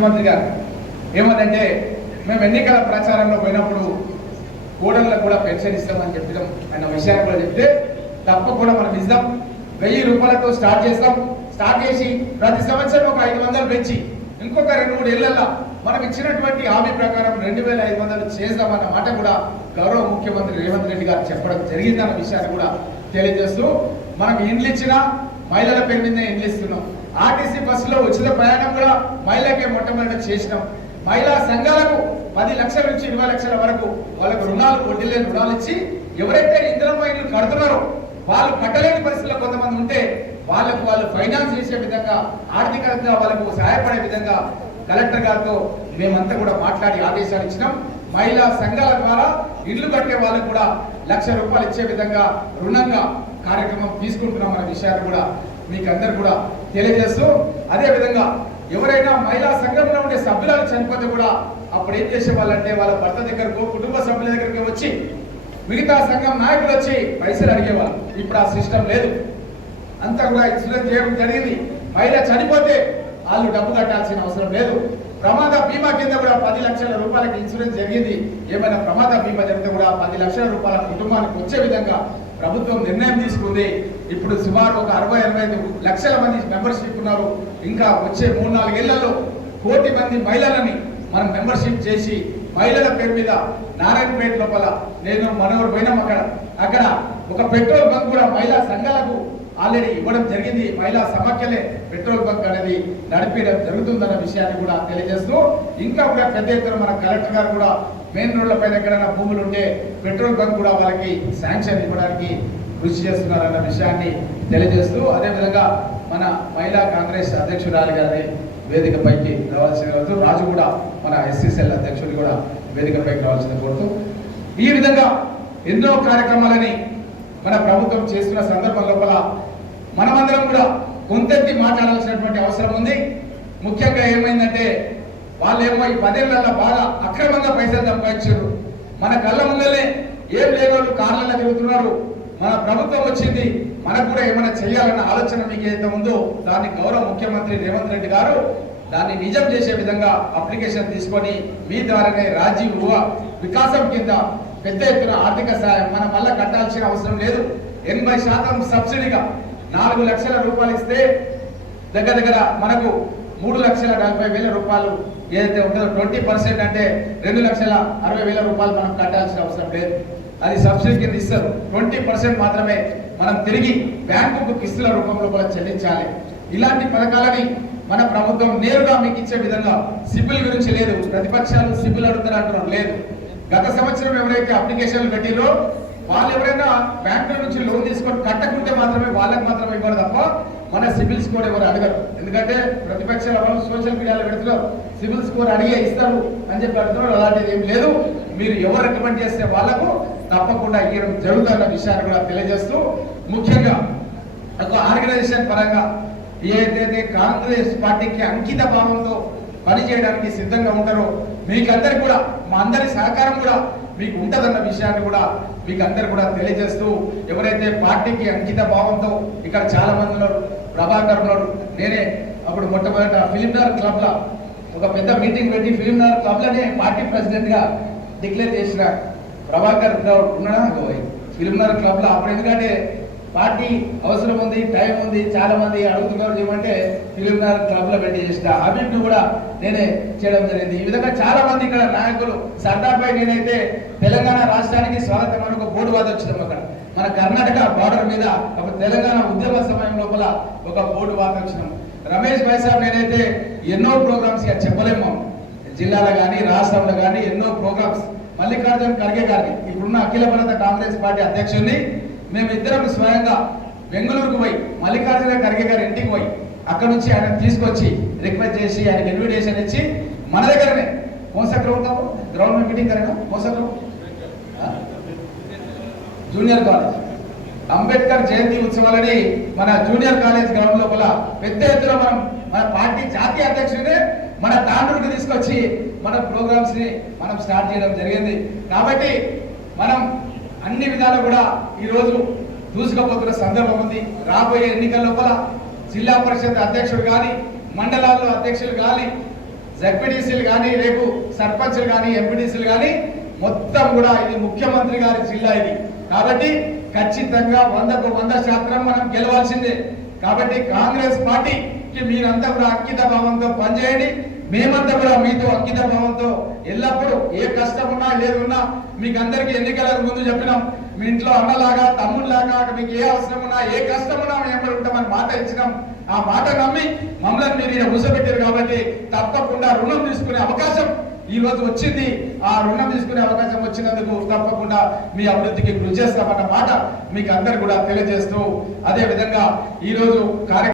ముఖ్యమంత్రి గారు ఏమనంటే మేము ఎన్నికల ప్రచారంలో పోయినప్పుడు కోడళ్ళకు కూడా పెన్షన్ ఇస్తామని చెప్పడం అన్న విషయాన్ని కూడా చెప్తే తప్పకుండా మనం ఇద్దాం, 1000 రూపాయలతో స్టార్ట్ చేస్తాం. స్టార్ట్ చేసి ప్రతి సంవత్సరం ఒక 500 పెంచి ఇంకొక 2-3 ఏళ్లలో మనం ఇచ్చినటువంటి హామీ ప్రకారం 2500 చేద్దామన్న మాట కూడా గౌరవ ముఖ్యమంత్రి రేవంత్ రెడ్డి గారు చెప్పడం జరిగిందన్న విషయాన్ని కూడా తెలియజేస్తూ మనం ఇండ్లు ఇచ్చినా మహిళల పేరు మీద ఇండ్లు ఇస్తున్నాం. ఆర్టీసీ బస్సులో ఉచిత ప్రయాణం కూడా మహిళలకే మొట్టమొదటి చేసినాం. మహిళా సంఘాలకు 10 లక్షల నుంచి 20 లక్షల వరకు వాళ్ళకు రుణాలు, వడ్డీ లేని రుణాలు ఇచ్చి ఎవరైతే ఇందిరమ్మ ఇల్లు కడుతున్నారో వాళ్ళు కట్టలేని పరిస్థితుల్లో కొంతమంది ఉంటే వాళ్ళు ఫైనాన్స్ చేసే విధంగా, ఆర్థికంగా వాళ్ళకు సహాయపడే విధంగా కలెక్టర్ గారితో మేమంతా కూడా మాట్లాడి ఆదేశాలు ఇచ్చినాం. మహిళా సంఘాల ద్వారా ఇల్లు కట్టే వాళ్ళకు కూడా 1,00,000 రూపాయలు ఇచ్చే విధంగా రుణంగా కార్యక్రమం తీసుకుంటున్నాం అనే విషయాన్ని కూడా మీకు అందరు కూడా తెలియజేస్తూ, అదే విధంగా ఎవరైనా మహిళా సంఘంలో ఉండే సభ్యులను చనిపోతే కూడా అప్పుడు ఏం చేసే వాళ్ళంటే వాళ్ళ భర్త దగ్గరకు, కుటుంబ సభ్యుల దగ్గరికి వచ్చి మిగతా సంఘం నాయకులు వచ్చి పైసలు అడిగేవాళ్ళు. ఇప్పుడు ఆ సిస్టమ్ లేదు, అంతా కూడా ఇన్సూరెన్స్ చేయడం జరిగింది. మహిళ చనిపోతే వాళ్ళు డబ్బు కట్టాల్సిన అవసరం లేదు. ప్రమాద బీమా కింద కూడా 10 లక్షల రూపాయలకి ఇన్సూరెన్స్ జరిగింది. ఏమైనా ప్రమాద బీమా జరిగితే కూడా 10 లక్షల రూపాయల కుటుంబానికి వచ్చే విధంగా ప్రభుత్వం నిర్ణయం తీసుకుంది. ఇప్పుడు సుమారు ఒక 60-65 లక్షల మంది మెంబర్షిప్ ఉన్నారు. ఇంకా వచ్చే 3-4 ఏళ్లలో 1 కోటి మంది మహిళలని మనం మెంబర్షిప్ చేసి మహిళల పేరు మీద నారాయణపేట లోపల నేను మనవరు పోయినాం. అక్కడ ఒక పెట్రోల్ బంక్ కూడా మహిళా సంఘాలకు ఆల్రెడీ ఇవ్వడం జరిగింది. మహిళా సమాఖ్యలే పెట్రోల్ బంక్ అనేది నడిపించడం జరుగుతుందన్న విషయాన్ని కూడా తెలియజేస్తూ, ఇంకా కూడా పెద్ద ఎత్తున మన కలెక్టర్ గారు కూడా మెయిన్ రోడ్ల పైన ఎక్కడైనా భూములు ఉంటే పెట్రోల్ బంక్ కూడా వాళ్ళకి శాంక్షన్ ఇవ్వడానికి కృషి చేస్తున్నారన్న విషయాన్ని తెలియజేస్తూ, అదేవిధంగా మన మహిళా కాంగ్రెస్ అధ్యక్షురాలు గారి వేదికపైకి రావాల్సిన రాజు కూడా మన ఎస్సీసీఎల్ అధ్యక్షుడు కూడా వేదికపైకి రావాల్సిన కోరుతూ, ఈ విధంగా ఎన్నో కార్యక్రమాలని మన ప్రభుత్వం చేస్తున్న సందర్భం లోపల మనమందరం కూడా కొంతెత్తి మాట్లాడాల్సినటువంటి అవసరం ఉంది. ముఖ్యంగా ఏమైందంటే వాళ్ళేమో ఈ 10 ఏళ్లలో బాగా అక్రమంగా పైసలు సంపాదించారు. మన కళ్ళ ముందరే ఏం లేని వాళ్ళు కార్లలో తిరుగుతున్నారు. మన ప్రభుత్వం వచ్చింది, మనకు కూడా ఏమైనా చేయాలన్న ఆలోచన మీకు ఏదైతే ఉందో దాన్ని గౌరవ ముఖ్యమంత్రి రేవంత్ రెడ్డి గారు దాన్ని నిజం చేసే విధంగా అప్లికేషన్ తీసుకొని మీ ద్వారానే రాజీవ్ వికాసం కింద పెద్ద ఎత్తున ఆర్థిక సహాయం మనం మళ్ళా కట్టాల్సిన అవసరం లేదు. 80% సబ్సిడీగా 4 లక్షల రూపాయలు ఇస్తే దగ్గర మనకు 3,40,000 రూపాయలు ఏదైతే ఉంటుందో 20% అంటే 2,60,000 రూపాయలు మనం కట్టాల్సిన అవసరం లేదు. అది సబ్సిడీ కింద ఇస్తారు. 20% మాత్రమే మనం తిరిగి బ్యాంకుకు కిస్తుల రూపంలో కూడా చెల్లించాలి. ఇలాంటి పథకాలని మన ప్రభుత్వం నేరుగా మీకు ఇచ్చే విధంగా సిబిల్ గురించి లేదు. ప్రతిపక్షాలు సిబిల్ అడుగుతారంటున్నారు, లేదు. గత సంవత్సరం ఎవరైతే అప్లికేషన్లు పెట్టిరో వాళ్ళు ఎవరైనా బ్యాంకుల నుంచి లోన్ తీసుకొని కట్టకుంటే మాత్రమే వాళ్ళకి మాత్రమే ఇవ్వరు తప్ప మన సిబిల్ స్కోర్ ఎవరు అడగరు. ఎందుకంటే ప్రతిపక్షాల వాళ్ళు సోషల్ మీడియాలో పెడుతున్నారు సిబిల్ స్కోర్ అడిగే ఇస్తారు అని చెప్పి అడుగుతున్నారు. అలాంటిది ఏం లేదు. మీరు ఎవరు రికమెండ్ చేస్తే వాళ్ళకు తప్పకుండా ఇవ్వడం జరుగుతున్న విషయాన్ని కూడా తెలియజేస్తూ, ముఖ్యంగా ఒక ఆర్గనైజేషన్ పరంగా ఏదైతే కాంగ్రెస్ పార్టీకి అంకిత భావంతో పనిచేయడానికి సిద్ధంగా ఉంటారో మీకందరు కూడా మా అందరి సహకారం కూడా మీకు ఉంటుందన్న విషయాన్ని కూడా మీకు అందరు కూడా తెలియజేస్తూ, ఎవరైతే పార్టీకి అంకిత భావంతో ఇక్కడ చాలా మంది ఉన్నారు. ప్రభాకర్ ఉన్నాడు, నేనే అప్పుడు మొట్టమొదట ఫిలింనగర్ క్లబ్ లో ఒక పెద్ద మీటింగ్ పెట్టి ఫిలింనగర్ క్లబ్ లోనే పార్టీ ప్రెసిడెంట్ గా డిక్లేర్ చేసిన ప్రభాకర్ ఉన్నాడా ఫిలింనగర్ క్లబ్ లో. అప్పుడు ఎందుకంటే పార్టీ అవసరం ఉంది, టైం ఉంది, చాలా మంది అడుగుతున్నారు ఏమంటే ఫిలింనగర్ క్లబ్ లో పెట్టి చేసిన అభివృద్ధి కూడా నేనే చేయడం జరిగింది. ఈ విధంగా చాలా మంది ఇక్కడ నాయకులు సర్దార్ పై నేనైతే తెలంగాణ రాష్ట్రానికి స్వాగతం అని ఒక బోర్డు వాద వచ్చినాం. అక్కడ మన కర్ణాటక బార్డర్ మీద అప్పుడు తెలంగాణ ఉద్యమ సమయం లోపల ఒక బోర్డు వాద వచ్చినాం. రమేష్ భాయ్ సాబ్ నేనైతే ఎన్నో ప్రోగ్రామ్స్ ఇక చెప్పలేము, జిల్లాలో కానీ రాష్ట్రంలో కానీ ఎన్నో ప్రోగ్రామ్స్. మల్లికార్జున ఖర్గే గారిని ఇప్పుడున్న అఖిల భారత కాంగ్రెస్ పార్టీ అధ్యక్షుడిని మేమిద్దరం స్వయంగా బెంగళూరుకు పోయి మల్లికార్జున ఖర్గే గారి ఇంటికి పోయి అక్కడ నుంచి ఆయన తీసుకొచ్చి రిక్వెస్ట్ చేసి ఆయనకి ఇన్విటేషన్ ఇచ్చి మన దగ్గరనే గ్రౌండ్ में मीटिंग करेगा జూనియర్ కాలేజ్ అంబేద్కర్ జయంతి ఉత్సవాలని మన జూనియర్ కాలేజ్ గ్రౌండ్ లోపల పెద్ద ఎత్తున మనం మన పార్టీ జాతీయ అధ్యక్షుడిని మన తాండ్రుకి తీసుకొచ్చి మన ప్రోగ్రామ్స్ ని మనం స్టార్ట్ చేయడం జరిగింది. కాబట్టి మనం అన్ని విధాలు కూడా ఈ రోజు దూసుకుపోతున్న సందర్భం ఉంది. రాబోయే ఎన్నికల లోపల జిల్లా పరిషత్ అధ్యక్షుడు కానీ, మండలాల్లో అధ్యక్షులు కానీ, జెడ్పీటీసీలు కానీ రేపు సర్పంచ్లు కానీ ఎంపీటీసీలు కానీ మొత్తం కూడా ఇది ముఖ్యమంత్రి గారి జిల్లా ఇది. కాబట్టి ఖచ్చితంగా 100% మనం గెలవాల్సిందే. కాబట్టి కాంగ్రెస్ పార్టీకి మీరంతా కూడా అంకిత భావంతో పనిచేయండి. మేమంతా కూడా మీతో అంకిత భావంతో ఎల్లప్పుడూ ఏ కష్టం ఉన్నా ఏదున్నా మీకు అందరికీ ఎన్నికలకు ముందు చెప్పినాం. మీ ఇంట్లో అన్నలాగా తమ్ముళ్ళలాగా మీకు ఏ అవసరం ఉన్నా ఏ కష్టం ఉన్నా మేము ఎప్పుడు ఉంటామని మాట ఇచ్చినాం. ఆ మాట నమ్మి మమ్మల్ని మీరు ఇక్కడ కూర్చోబెట్టారు కాబట్టి తప్పకుండా రుణం తీసుకునే అవకాశం ఈ రోజు వచ్చింది. ఆ రుణం తీసుకునే అవకాశం వచ్చినందుకు తప్పకుండా మీ అభివృద్ధికి కృషి చేస్తామన్న మాట మీకు అందరు కూడా తెలియజేస్తూ, అదే విధంగా ఈ రోజు